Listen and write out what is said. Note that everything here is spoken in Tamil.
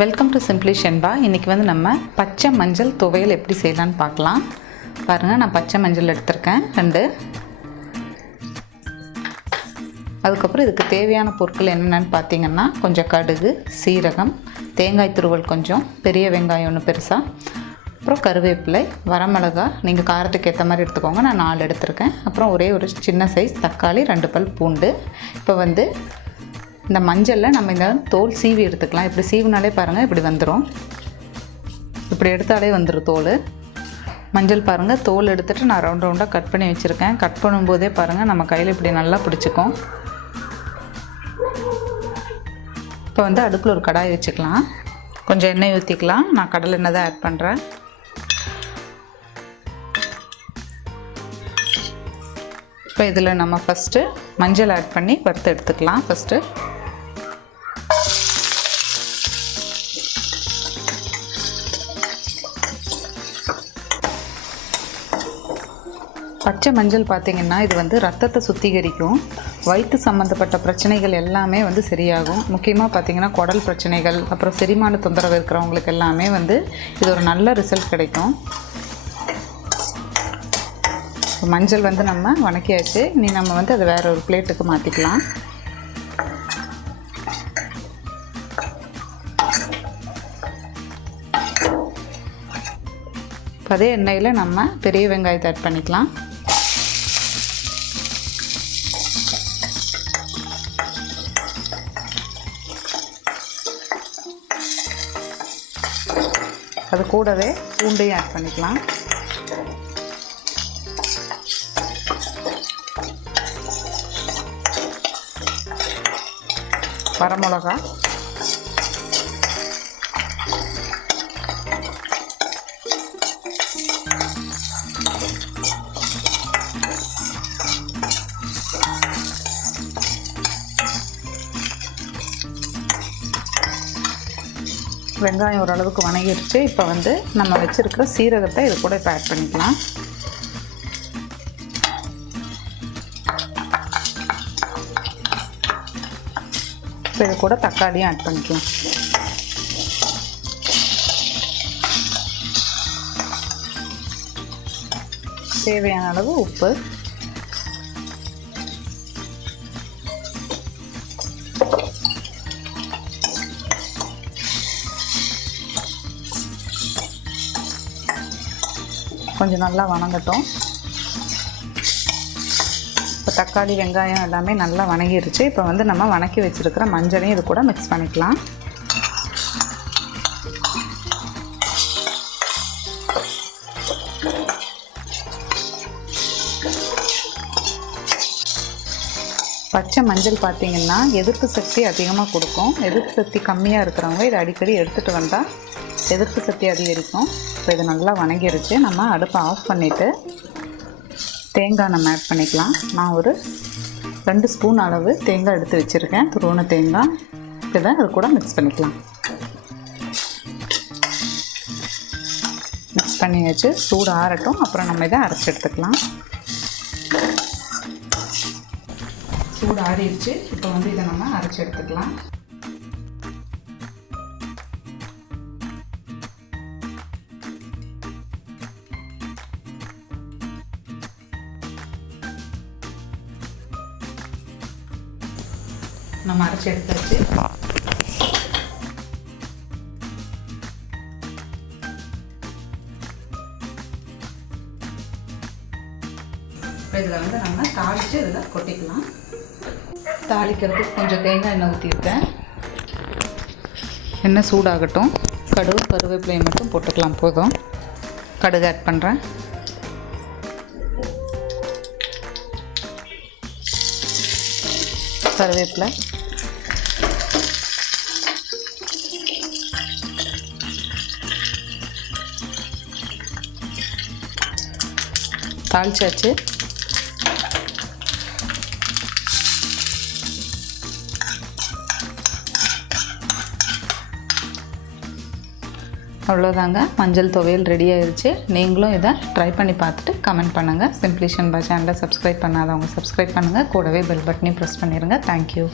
Welcome to simply Shenba. இன்றைக்கி வந்து நம்ம பச்சை மஞ்சள் துவையல் எப்படி செய்யலான்னு பார்க்கலாம். பாருங்கள், நான் பச்சை மஞ்சள் எடுத்திருக்கேன் 2. அதுக்கப்புறம் இதுக்கு தேவையான பொருட்கள் என்னென்னு பார்த்தீங்கன்னா, கொஞ்சம் கடுகு, சீரகம், தேங்காய் துருவல் கொஞ்சம், பெரிய வெங்காயம் ஒன்று பெருசாக, அப்புறம் கருவேப்பிலை, வரமிளகா நீங்கள் காரத்துக்கு ஏற்ற மாதிரி எடுத்துக்கோங்க. நான் 4 எடுத்திருக்கேன். அப்புறம் ஒரே ஒரு சின்ன சைஸ் தக்காளி, 2 பல் பூண்டு. இப்போ வந்து இந்த மஞ்சளில் நம்ம இந்த தோல் சீவி எடுத்துக்கலாம். இப்படி சீவினாலே பாருங்கள் இப்படி வந்துடும். இப்படி எடுத்தாலே வந்துடும் தோல். மஞ்சள் பாருங்கள், தோல் எடுத்துகிட்டு நான் ரவுண்டாக கட் பண்ணி வச்சுருக்கேன். கட் பண்ணும்போதே பாருங்கள் நம்ம கையில் இப்படி நல்லா பிடிச்சிக்கும். இப்போ வந்து அடுப்பில் ஒரு கடாய் வச்சுக்கலாம். கொஞ்சம் எண்ணெய் ஊற்றிக்கலாம். நான் கடலை எண்ணெய் தான் ஆட் பண்ணுறேன். இப்போ இதில் நம்ம ஃபஸ்ட்டு மஞ்சள் ஆட் பண்ணி வறுத்து எடுத்துக்கலாம். பச்சை மஞ்சள் பார்த்திங்கன்னா இது வந்து ரத்தத்தை சுத்திகரிக்கும். வயிற்று சம்மந்தப்பட்ட பிரச்சனைகள் எல்லாமே வந்து சரியாகும். முக்கியமாக பார்த்திங்கன்னா குடல் பிரச்சனைகள், அப்புறம் செரிமான தொந்தரவு இருக்கிறவங்களுக்கு எல்லாமே வந்து இது ஒரு நல்ல ரிசல்ட் கிடைக்கும். மஞ்சள் வந்து நம்ம வணக்கியாச்சு. இனி நம்ம வந்து அதை வேறு ஒரு பிளேட்டுக்கு மாற்றிக்கலாம். அதே எண்ணெயில் நம்ம பெரிய வெங்காயத்தை ஆட் பண்ணிக்கலாம். அது கூடவே பூண்டையும் ஆட் பண்ணிக்கலாம். வரமிளகா, வெங்காயம் ஓரளவுக்கு வணங்கிடுச்சு. இப்போ வந்து நம்ம வச்சுருக்கிற சீரகத்தை இது கூட இப்போ ஆட் பண்ணிக்கலாம். இப்போ இது கூட தக்காளியும் ஆட் பண்ணிக்கலாம். தேவையான அளவு உப்பு, கொஞ்சம் நல்லா வணங்கட்டும். இப்போ தக்காளி வெங்காயம் எல்லாமே நல்லா வணங்கிருச்சு. இப்போ வந்து நம்ம வணக்கி வச்சுருக்கிற மஞ்சளையும் இது கூட மிக்ஸ் பண்ணிக்கலாம். பச்சை மஞ்சள் பார்த்திங்கன்னா எதிர்ப்பு சக்தி அதிகமாக கொடுக்கும். எதிர்ப்பு சக்தி கம்மியாக இருக்கிறவங்க இதை அடிக்கடி எடுத்துகிட்டு வந்தால் எதிர்ப்பு சக்தி அதிகரிக்கும். இப்போ இது நல்லா வணங்கிருச்சு. நம்ம அடுப்பை ஆஃப் பண்ணிவிட்டு தேங்காய் நம்ம ஆட் பண்ணிக்கலாம். நான் ஒரு 2 ஸ்பூன் அளவு தேங்காய் எடுத்து வச்சுருக்கேன், துருவன தேங்காய். இதை அது கூட மிக்ஸ் பண்ணிக்கலாம். மிக்ஸ் பண்ணி வச்சு சூடு ஆறட்டும். அப்புறம் நம்ம இதை அரைச்சி எடுத்துக்கலாம். சூடு ஆறிடுச்சு. இப்போ வந்து இதை நம்ம அரைச்சி எடுத்துக்கலாம். நம்ம அரைச்சி எடுத்தாச்சு. இதில் வந்து நம்ம தாளித்து இதில் கொட்டிக்கலாம். தாளிக்கிறதுக்கு கொஞ்சம் தேங்காய் எண்ணெய் ஊற்றிருக்கேன். எண்ணெய் சூடாகட்டும். கடுகு கருவேப்பிலையை மட்டும் போட்டுக்கலாம். போதும். கடுகு ஆட் பண்ணுறேன். கருவேப்பிலை, தாளிச்சாச்சு. அவ்வளோதாங்க, மஞ்சள் துவையல் ரெடி ஆயிடுச்சு. நீங்களும் இதை ட்ரை பண்ணி பார்த்துட்டு கமெண்ட் பண்ணுங்கள். சிம்பிளி ஷென்பா சேனலை சப்ஸ்கிரைப் பண்ணாதவங்க சப்ஸ்கிரைப் பண்ணுங்கள். கூடவே பெல் பட்டனையும் ப்ரெஸ் பண்ணிடுங்க. தேங்க்யூ.